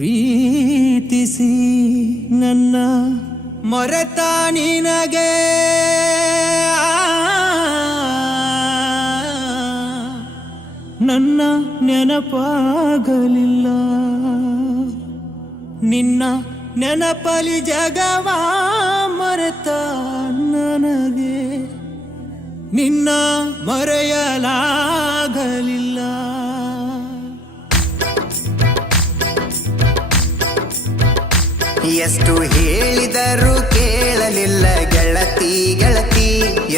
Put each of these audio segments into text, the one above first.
ಪ್ರೀತಿಸಿ ನನ್ನ ಮರೆತ ನಿನಗೆ ನನ್ನ ನೆನಪಾಗಲಿಲ್ಲ. ನಿನ್ನ ನೆನಪಲಿ ಜಗವ ಮರೆತ ನನಗೆ ನಿನ್ನ ಮರೆಯಲಾಗಲಿಲ್ಲ. ಎಷ್ಟು ಹೇಳಿದರೂ ಕೇಳಲಿಲ್ಲ ಗೆಳತಿ ಗೆಳತಿ,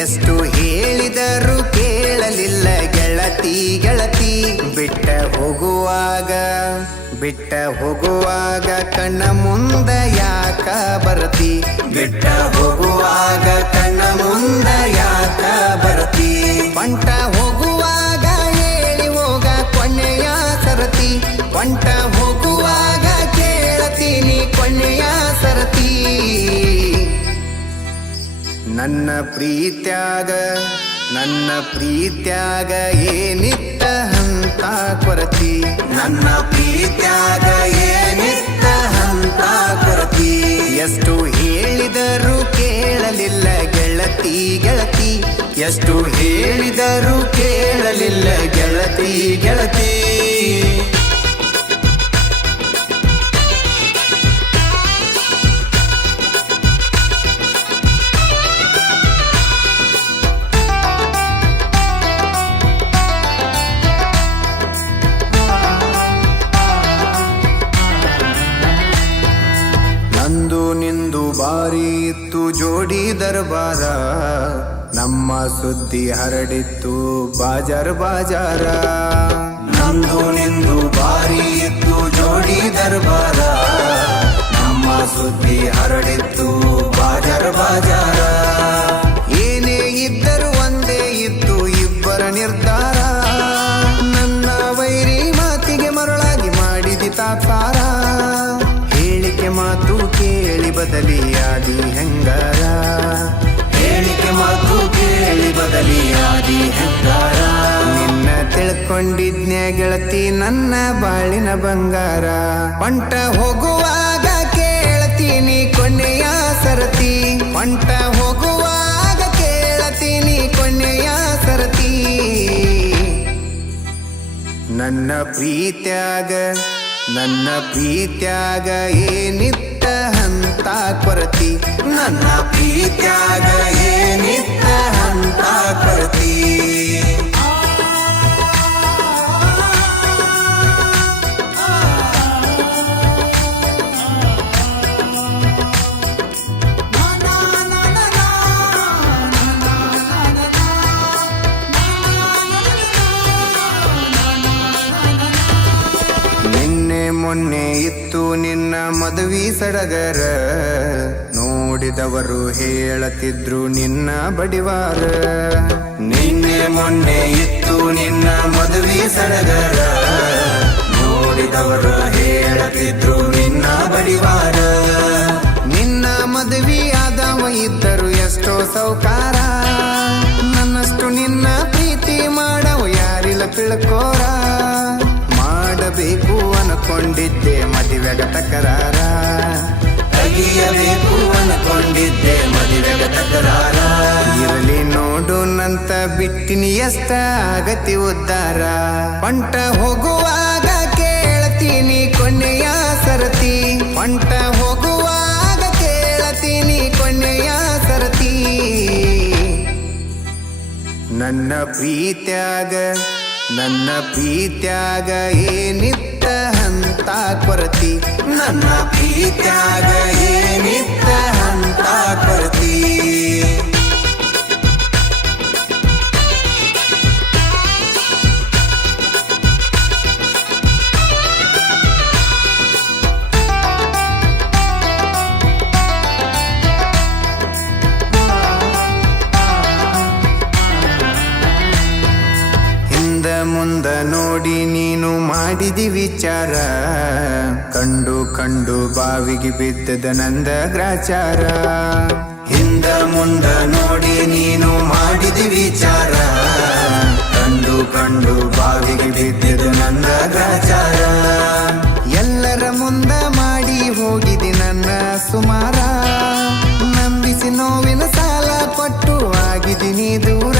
ಎಷ್ಟು ಹೇಳಿದರೂ ಕೇಳಲಿಲ್ಲ ಗೆಳತಿ ಗೆಳತಿ. ಬಿಟ್ಟ ಹೋಗುವಾಗ ಕಣ್ಣ ಮುಂದ ಯಾಕ ಬರತಿ, ಬಿಟ್ಟ ಹೋಗುವಾಗ ಕಣ್ಣ ಮುಂದ ಯಾಕ ಬರತಿ. ಪಂಟ ಹೋಗುವಾಗ ಹೇಳಿ ಹೋಗ ಕೊನೆಯ ಸರತಿ, ಪಂಟ ಹೋಗುವಾಗ ಕೇಳತೀನಿ ಕೊನೆಯ ಸರತಿ. ನನ್ನ ಪ್ರೀತ್ಯಾಗ ಏನಿತ್ತ ಹಂತ ಕೊರತಿ, ನನ್ನ ಪ್ರೀತ್ಯಾಗ ಏನಿತ್ತ ಹಂತ ಕೊರತಿ. ಎಷ್ಟು ಹೇಳಿದರೂ ಕೇಳಲಿಲ್ಲ ಗೆಳತಿ ಗೆಳತಿ, ಎಷ್ಟು ಹೇಳಿದರೂ ಕೇಳಲಿಲ್ಲ ಗೆಳತಿ ಗೆಳತಿ. ನಂದು ನಿಂದು ಬಾರಿ ಇತ್ತು ಜೋಡಿ ದರ್ಬಾರ, ನಮ್ಮ ಸುದ್ದಿ ಹರಡಿತ್ತು ಬಾಜಾರ ಬಾಜಾರ. ನಂದು ನಿಂದು ಬಾರಿ ಇತ್ತು ಜೋಡಿ ದರ್ಬಾರ, ನಮ್ಮ ಸುದ್ದಿ ಹರಡಿತ್ತು ಬಾಜಾರ ಬಾಜಾರ. ಏನೇ ಇದ್ದರೂ ಒಂದೇ ಇತ್ತು ಇಬ್ಬರ ನಿರ್ಧಾರ, ನನ್ನ ವೈರಿ ಮಾತಿಗೆ ಮರಳಾಗಿ ಮಾಡಿದಿ ತಾತ್ಸಾರ. ಹೇಳಿಕೆ ಮಾತು ಕೇಳಿ ಬದಲಿಯಾದಿ ಹೆಂಗಾರ, ಹೇಳಿಕೆ ಮಾತು ಕೇಳಿ ಬದಲಿಯಾದಿ ಹೆಂಗಾರ. ನಿನ್ನ ತಿಳ್ಕೊಂಡಿದ್ನ್ಯ ಗೆಳತಿ ನನ್ನ ಬಾಳಿನ ಬಂಗಾರ, ಪಂಟ ಹೋಗುವಾಗ ಕೇಳ್ತೀನಿ ಕೊನೆಯ ಸರತಿ, ಪಂಟ ಹೋಗುವಾಗ ಕೇಳ್ತೀನಿ ಕೊನೆಯ ಸರತಿ. ನನ್ನ ಪ್ರೀತ್ಯಾಗ ಏನಿತ್ತ ಹಂತ ಕೊರತಿ, ನನ್ನ ಪ್ರೀತ್ಯಾಗ ಏನಿತ್ತ ಹಂತ ಕೊರತಿ. ಮೊನ್ನೆ ಇತ್ತು ನಿನ್ನ ಮದುವೆ ಸಡಗರ, ನೋಡಿದವರು ಹೇಳತಿದ್ರು ನಿನ್ನ ಬಡಿವಾರ. ನಿನ್ನೆ ಮೊನ್ನೆ ಇತ್ತು ನಿನ್ನ ಮದುವೆ ಸಡಗರ, ನೋಡಿದವರು ಹೇಳತಿದ್ರು ನಿನ್ನ ಬಡಿವಾರ. ನಿನ್ನ ಮದುವೆ ಆದವ ಇದ್ದರು ಎಷ್ಟೋ ಸೌಕಾರ, ನನ್ನಷ್ಟು ನಿನ್ನ ಪ್ರೀತಿ ಮಾಡವ ಯಾರಿಲ್ಲ ತಿಳ್ಕೋರ. ಮಾಡಬೇಕು ಅನ್ಕೊಂಡಿದ್ದೆ ಮದುವೆಗ ತಕರಾರ, ತೆಗಿಯಬೇಕು ಅನ್ಕೊಂಡಿದ್ದೆ ಮದುವೆಗ ತಕರಾರ. ಇರಲಿ ನೋಡು ನಂತ ಬಿಟ್ಟಿನಿ ಎಷ್ಟ ಆಗತಿ ಉದ್ಧಾರ, ಪಂಟ ಹೋಗುವಾಗ ಕೇಳ್ತೀನಿ ಕೊನೆಯ ಸರತಿ, ಪಂಟ ಹೋಗುವಾಗ ಕೇಳ್ತೀನಿ ಕೊನೆಯ ಸರತಿ. ನನ್ನ ಪ್ರೀತ್ಯಾಗ ಏನಿತ್ತ ಹಂತ ಕೊರತಿ, ನನ್ನ ಪ್ರೀತ್ಯಾಗ ಏನಿತ್ತ ಹಂತ ಕೊರತಿ. ಮುಂದ ನೋಡಿ ನೀನು ಮಾಡಿದಿ ವಿಚಾರ, ಕಂಡು ಬಾವಿಗೆ ಬಿದ್ದದ ನಂದ ಗ್ರಾಚಾರ. ಹಿಂದ ಮುಂದ ನೋಡಿ ನೀನು ಮಾಡಿದಿ ವಿಚಾರ, ಕಂಡು ಬಾವಿಗೆ ಬಿದ್ದದ ನಂದ ಗ್ರಾಚಾರ. ಎಲ್ಲ ಎಲ್ಲರ ಮುಂದ ಮಾಡಿ ಹೋಗಿದಿ ನನ್ನ ಸುಮಾರ ನಂಬಿಸಿ ನೋವಿನ ಸಾಲ ಕೊಟ್ಟು ಆಗಿದ್ದೀನಿ ದೂರ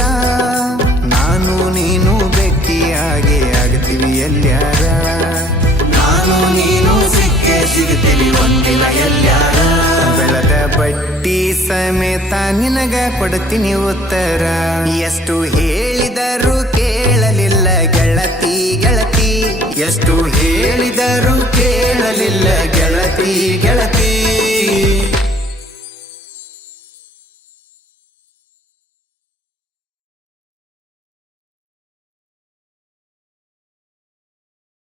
ನಾನು ನೀನು ಭೇಟಿಯಾಗೆ ಆಗ್ತೀವಿ ಎಲ್ಲ್ಯಾರ ನಾನು ನೀನು ಸಿಕ್ಕೇ ಸಿಗ್ತೀವಿ ಒಂದಿನ ಎಲ್ಲ್ಯಾರ ಬೆಳೆದ ಬಡ್ಡಿ ಸಮೇತ ನಿನಗ ಕೊಡ್ತೀನಿ ಉತ್ತರ ಎಷ್ಟು ಹೇಳಿದರೂ ಕೇಳಲಿಲ್ಲ ಗೆಳತಿ ಗೆಳತಿ ಎಷ್ಟು ಹೇಳಿದರೂ ಕೇಳಲಿಲ್ಲ ಗೆಳತಿ ಗೆಳತಿ